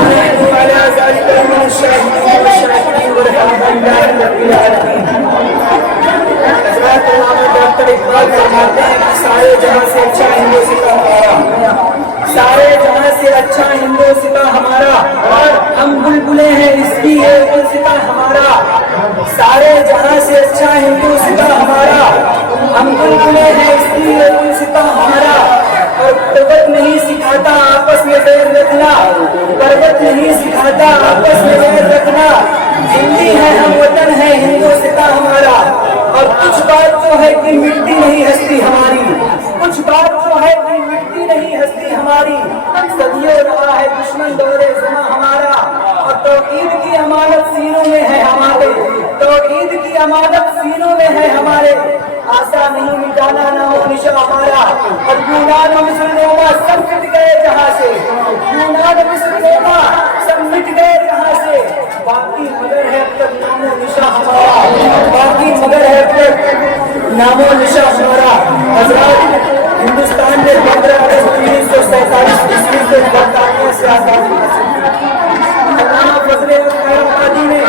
ونحن على ذلك من الشاهدين والشاكرين والحمدلله رب العالمین۔ حضرات علامہ ڈاکٹر اقبال فرماتے ہیں کہ سارے جہاں سے اچھا ہندوستان ہمارا، سارے جہاں سے اچھا ہندوستان ہمارا، ہم بلبلیں ہیں اس کی یہ گلستان ہمارا، سارے جہاں سے اچھا ہندوستان ہمارا، ہم بلبلیں ہیں اس کی یہ گلستان ہمارا۔ اور پروت نہیں سکھاتا آپس میں بیر رکھنا، پروت نہیں سکھاتا آپس میں بیر رکھنا، ہندی ہے ہم وطن ہے ہندوستان ہمارا۔ اور کچھ بات جو ہے کہ مٹتی نہیں ہستی ہماری، کچھ بات جو ہے کہ مٹتی نہیں ہستی ہماری، صدیوں رہا ہے دشمن دور زماں ہمارا، اور توحید کی امانت سینوں میں ہے ہمارے، توحید کی امانت سینوں میں ہے ہمارے، آسا نہیں مٹانا نام و نشان ہمارا۔ اور یونان و مصر روما سب مٹ گئے جہاں سے، یونان و مصر روما سب مٹ گئے جہاں سے، باقی مگر ہے اب تک نام و نشان ہمارا، باقی مگر ہے اب تک نام و نشان ہمارا۔ حضرات، ہندوستان نے 15 اگست 1947 عیسوی کو برطانیہ سے آزادی حاصل کی۔ علامہ فضل الخیر آبادی نے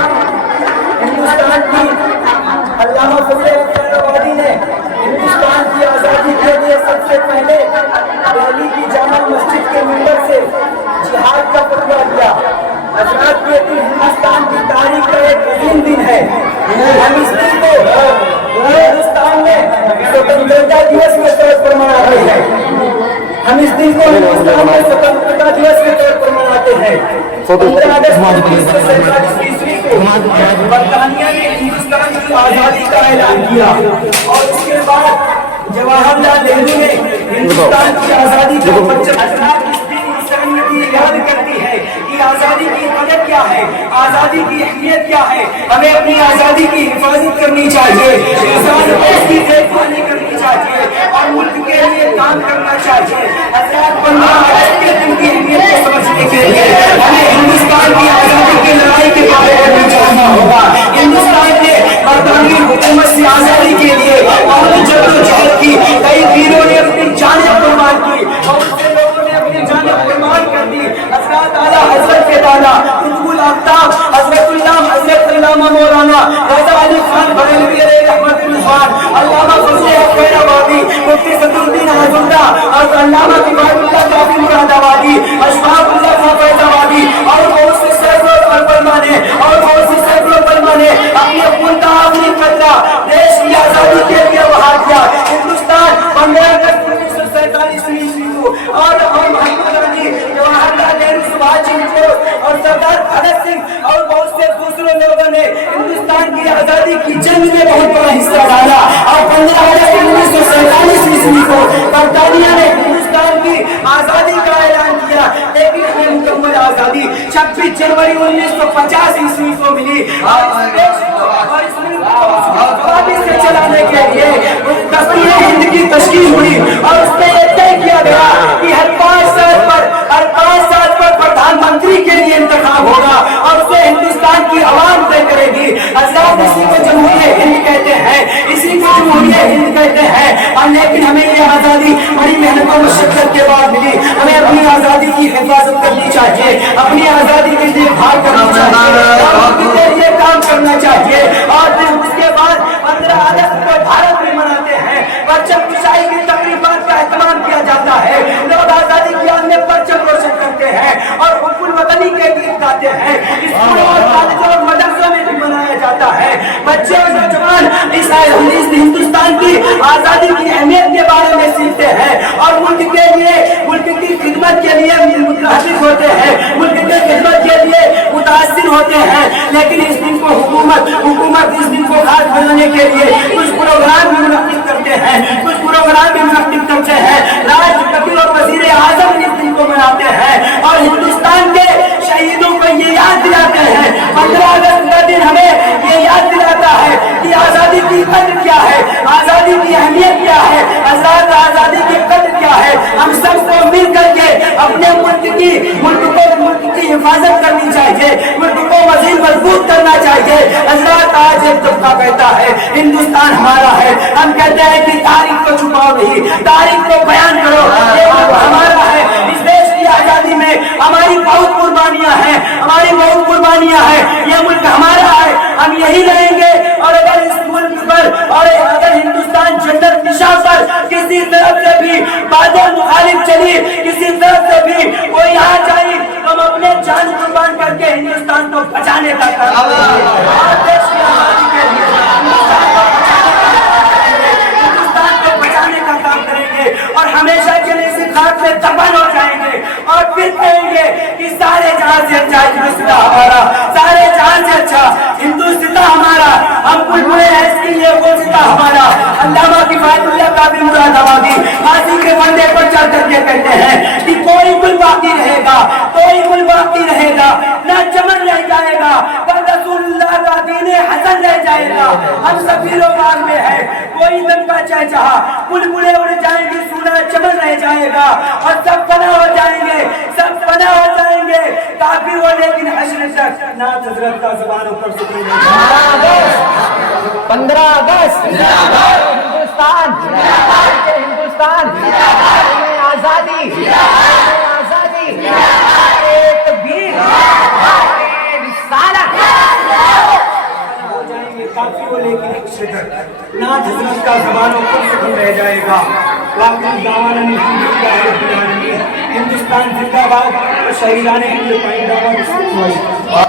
ہندوستان کی، علامہ فضل الخیر آبادی نے ہندوستان کی آزادی کے لیے سب سے پہلے دہلی کی جامع مسجد کے ممبر سے جہاد کا فتویٰ دیا۔ حضرات، یہ دن ہندوستان کی تاریخ کا ایک عظیم دن ہے۔ ہم اس دن کو ہندوستان میں سوتنترتا دیوس کے طور پر مناتے ہیں، ہم اس دن کو ہندوستان میں سوتنترتا دیوس کے طور پر مناتے ہیں۔ 15 اگست 1947 عیسوی کو برطانیہ نے ہندوستان کی آزادی کا اعلان کیا، اور اس کے بعد جواہر لال نہرو نے ہندوستان کی آزادی کا پرچم۔ حضرات، اس دن انسانیت یہ یاد کرتی ہے کہ آزادی کی قدر کیا ہے، آزادی کی اہمیت کیا ہے، ہمیں اپنی آزادی کی حفاظت کرنی چاہیے، انسان کو اس کی دیکھ بھال کرنی چاہیے، اور ملک کے لیے کام کرنا چاہیے۔ حضرات، 15 اگست کے دن کی اہمیت کو سمجھنے کے لیے ہمیں ہندوستان کی آزادی کی لڑائی کے بارے میں جاننا ہوگا۔ ہندوستان نے برطانوی حکومت سے آزادی کے لیے اپنی جدوجہد کی، کئی ویروں نے اپنی جانیں قربان کی، اور اس سے لوگوں نے اپنی جانیں قربان کر دی۔ حضرات، اعلیٰ حضرت کے دانا قطب الآفتاب حضرت علامہ مولانا رضا علی خان بریلوی علیہ رحمت الرضوان، علامہ فضل الخیر آبادی، مفتی صدر الدین احمد اللہ، اور علامہ کفایت اللہ کافی مراد آبادی، اشفاق اللہ خان فیض آبادی، اور بہت سے سینکڑوں علماء نے، اور بہت سے سینکڑوں علماء نے اپنی خون کا آخری قطرہ دیش کی آزادی کے لیے بہا دیا۔ ہندوستان 15 اگست 1947 عیسوی کو اور مہاتما گاندھی، جواہر لال نہرو، سبھاش چندر بوس اور سردار بھگت سنگھ اور بہت سے دوسرے لوگوں نے ہندوستان کی آزادی کی جنگ میں بہت بڑا حصہ ڈالا، اور 15 اگست 1947 عیسوی کو برطانیہ نے ہندوستان کی آزادی کا اعلان کیا، لیکن ہمیں مکمل آزادی 26 جنوری 1950 عیسوی کو ملی، اور اس ملک کو آزادی سے چلانے کے لیے دستور ہند کی تشکیل ہوئی، اور اس میں یہ طے کیا گیا کہ ہر 5 سال پر پردھان منتری کے لیے انتخاب ہوگا، اور اسے ہندوستان کی عوام طے کرے گی۔ حضرات، اسی کو جمہوریہ ہند کہتے ہیں، اسی کو جمہوریہ ہند کہتے ہیں۔ اور لیکن ہمیں یہ آزادی بڑی محنت و مشقت کے بعد ملی، ہمیں اپنی آزادی کی حفاظت کرنی چاہیے، اپنی آزادی کی دیکھ بھال کرنی چاہیے، اور کے لیے کام کرنا چاہیے۔ اور پھر اس کے بعد 15 اگست کو بھارت میں مناتے ہیں، پرچم کشائی کی تقریبات کا اہتمام کیا جاتا ہے، لوگ آزادی کی آن میں پرچم روشن کرتے ہیں اور حب الوطنی کے گیت گاتے ہیں۔ اسکولوں اور کالجوں اور مدرسوں میں بھی منایا جاتا ہے، بچے اور نوجوان اس ہندوستان کی آزادی کی اہمیت کے بارے میں سیکھتے ہیں، اور ملک کے لیے، ملک کی خدمت کے لیے متحرک ہوتے ہیں، ملک کی خدمت کے لیے متاثر ہوتے ہیں۔ لیکن اس دن کو حکومت اس دن کو خاص بنانے کے لیے کچھ پروگرام بھی منعقد کرتے ہیں، کچھ پروگرام بھی منعقد مل کر کے اپنے ملک کی حفاظت کرنی چاہیے، ملک کو مزید مضبوط کرنا چاہیے۔ حضرات آج ایک طبقہ کہتا ہے ہندوستان ہمارا ہے، ہم کہتے ہیں کہ تاریخ کو چھپاؤ نہیں، تاریخ کو بیان کرو، یہ ملک ہمارا ہے۔ اس دیش کی آزادی میں ہماری بہت قربانیاں ہیں، ہماری بہت قربانیاں ہیں، یہ ملک ہمارا ہے، ہم یہی رہیں گے۔ اور اگر اس ملک پر اور اگر ہندوستان جنت نشاں پر کسی طرف سے بھی بادل مخالف چلی، کسی طرف سے بھی کوئی یہاں چاہیے، ہم اپنے جان قربان کر کے ہندوستان کو بچانے کا کام کریں گے، اور دیش کی آزادی کے لیے ہندوستان کو بچانے کا کام کریں گے، اور ہمیشہ کے لیے اسی خاک میں دفن ہو جائیں گے، اور پھر کہیں گے کہ سارے جہاں سے اچھا ہندوستان ہمارا، سارے جہاں سے اچھا ہندوستان ہمارا، ہم بلبلے ہیں اس کے لیے وہ ستا ہمارا۔ علامہ کفایت اللہ قادری مراد آبادی پھانسی کے پھندے پر چڑھ کر کے کہتے ہیں کہ کوئی گل باقی رہے گا، کوئی گل باقی رہے گا، نہ چمن رہ جائے گا، پر رسول اللہ کا دین حسن رہ جائے گا۔ ہم سفیر و باغ میں ہے، کوئی دم کا چہچہا، بلبلے اڑ جائیں گے، سونا چمن رہ جائے گا، اور سب فنا ہو جائیں گے، سب فنا ہو جائیں گے، کافی ہو لیکن حشر تک نعت حضرت کا زبانوں پر سکون ہے۔ 15 اگست ہندوستان، ہندوستان آزادی، آزادی، تکبیر، رسالت۔ ہو جائیں گے کافی ہو لیکن حشر تک نعت حضرت کا زبانوں پر سکون رہ جائے گا۔ واقعی دعوانا الحمدللہ رب العالمین، ہندوستان زندہ باد، اور شہیدان ہند پائندہ باد۔